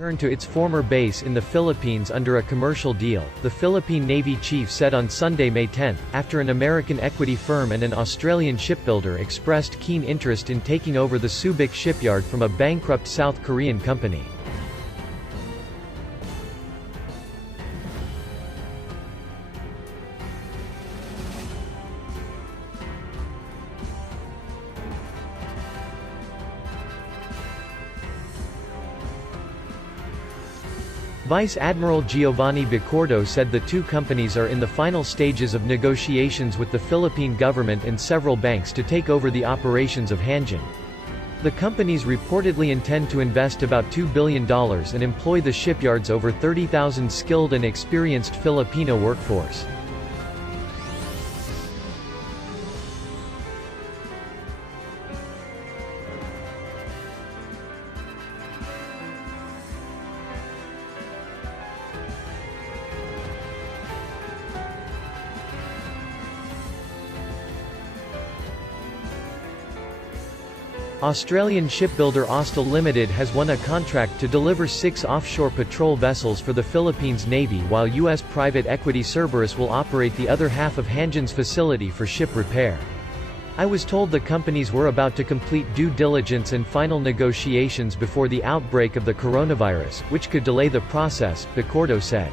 return to its former base in the Philippines under a commercial deal, the Philippine Navy chief said on Sunday, May 10, after an American equity firm and an Australian shipbuilder expressed keen interest in taking over the Subic shipyard from a bankrupt South Korean company. Vice Admiral Giovanni Bicordo said the two companies are in the final stages of negotiations with the Philippine government and several banks to take over the operations of Hanjin. The companies reportedly intend to invest about $2 billion and employ the shipyard's over 30,000 skilled and experienced Filipino workforce. Australian shipbuilder Austal Limited has won a contract to deliver 6 offshore patrol vessels for the Philippines Navy, while U.S. private equity Cerberus will operate the other half of Hanjin's facility for ship repair. I was told the companies were about to complete due diligence and final negotiations before the outbreak of the coronavirus, which could delay the process, Bicordo said.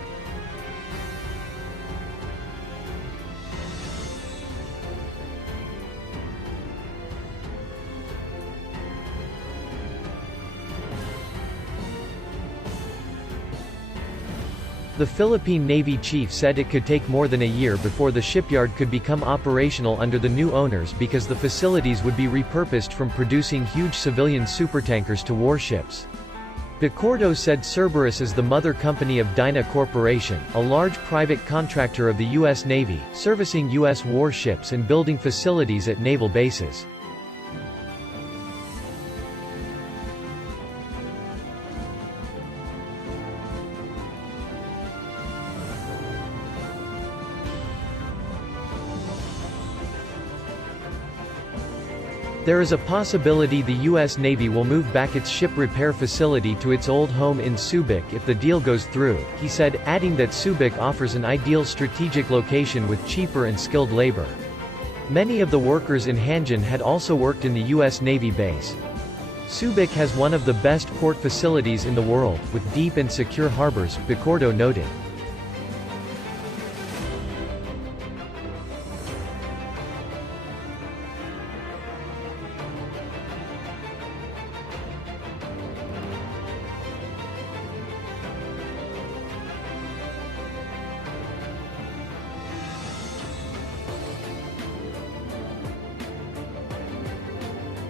The Philippine Navy chief said it could take more than a year before the shipyard could become operational under the new owners because the facilities would be repurposed from producing huge civilian supertankers to warships. Bicordo said Cerberus is the mother company of Dyna Corporation, a large private contractor of the U.S. Navy, servicing U.S. warships and building facilities at naval bases. There is a possibility the U.S. Navy will move back its ship repair facility to its old home in Subic if the deal goes through, he said, adding that Subic offers an ideal strategic location with cheaper and skilled labor. Many of the workers in Hanjin had also worked in the U.S. Navy base. Subic has one of the best port facilities in the world, with deep and secure harbors, Bicordo noted.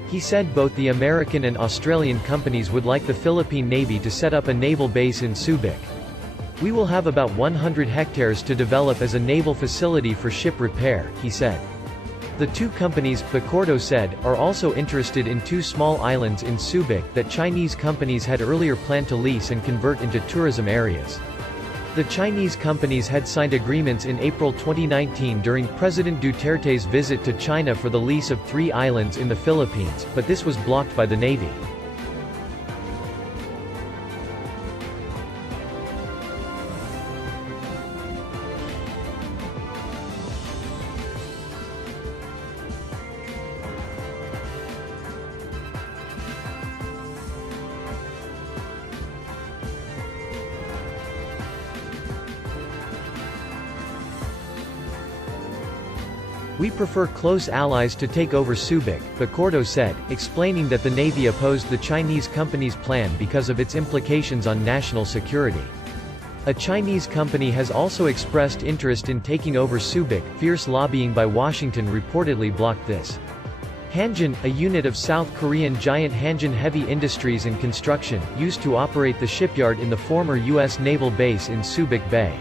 He said both the American and Australian companies would like the Philippine Navy to set up a naval base in Subic. We will have about 100 hectares to develop as a naval facility for ship repair, he said. The two companies, Bicordo said, are also interested in 2 small islands in Subic that Chinese companies had earlier planned to lease and convert into tourism areas. The Chinese companies had signed agreements in April 2019 during President Duterte's visit to China for the lease of 3 islands in the Philippines, but this was blocked by the Navy. We prefer close allies to take over Subic, Bicordo said, explaining that the Navy opposed the Chinese company's plan because of its implications on national security. A Chinese company has also expressed interest in taking over Subic. Fierce lobbying by Washington reportedly blocked this. Hanjin, a unit of South Korean giant Hanjin Heavy Industries and Construction, used to operate the shipyard in the former U.S. naval base in Subic Bay.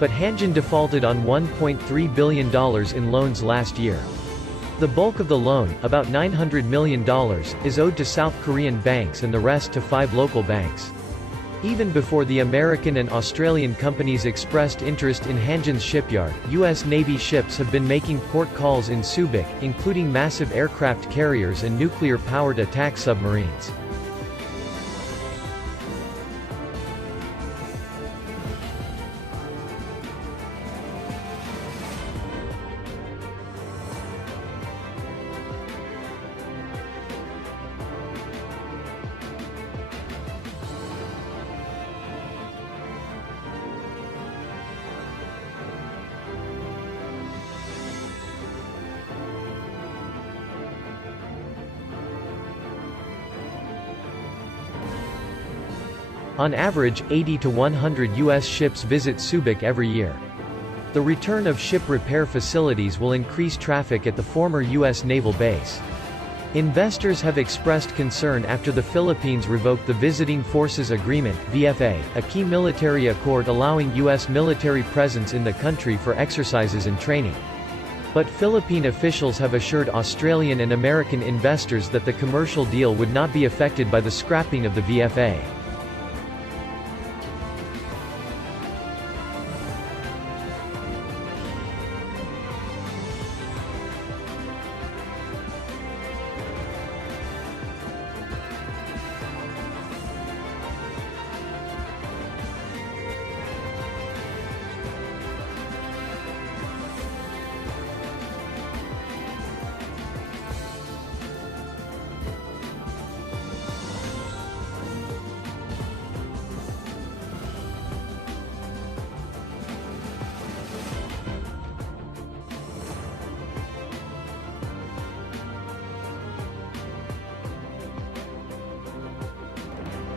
But Hanjin defaulted on $1.3 billion in loans last year. The bulk of the loan, about $900 million, is owed to South Korean banks and the rest to 5 local banks. Even before the American and Australian companies expressed interest in Hanjin's shipyard, U.S. Navy ships have been making port calls in Subic, including massive aircraft carriers and nuclear-powered attack submarines. On average, 80 to 100 U.S. ships visit Subic every year. The return of ship repair facilities will increase traffic at the former U.S. naval base. Investors have expressed concern after the Philippines revoked the Visiting Forces Agreement (VFA), a key military accord allowing U.S. military presence in the country for exercises and training. But Philippine officials have assured Australian and American investors that the commercial deal would not be affected by the scrapping of the VFA.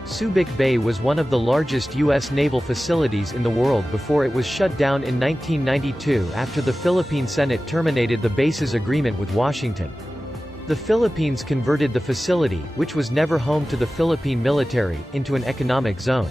Subic Bay was one of the largest U.S. naval facilities in the world before it was shut down in 1992 after the Philippine Senate terminated the base's agreement with Washington. The Philippines converted the facility, which was never home to the Philippine military, into an economic zone.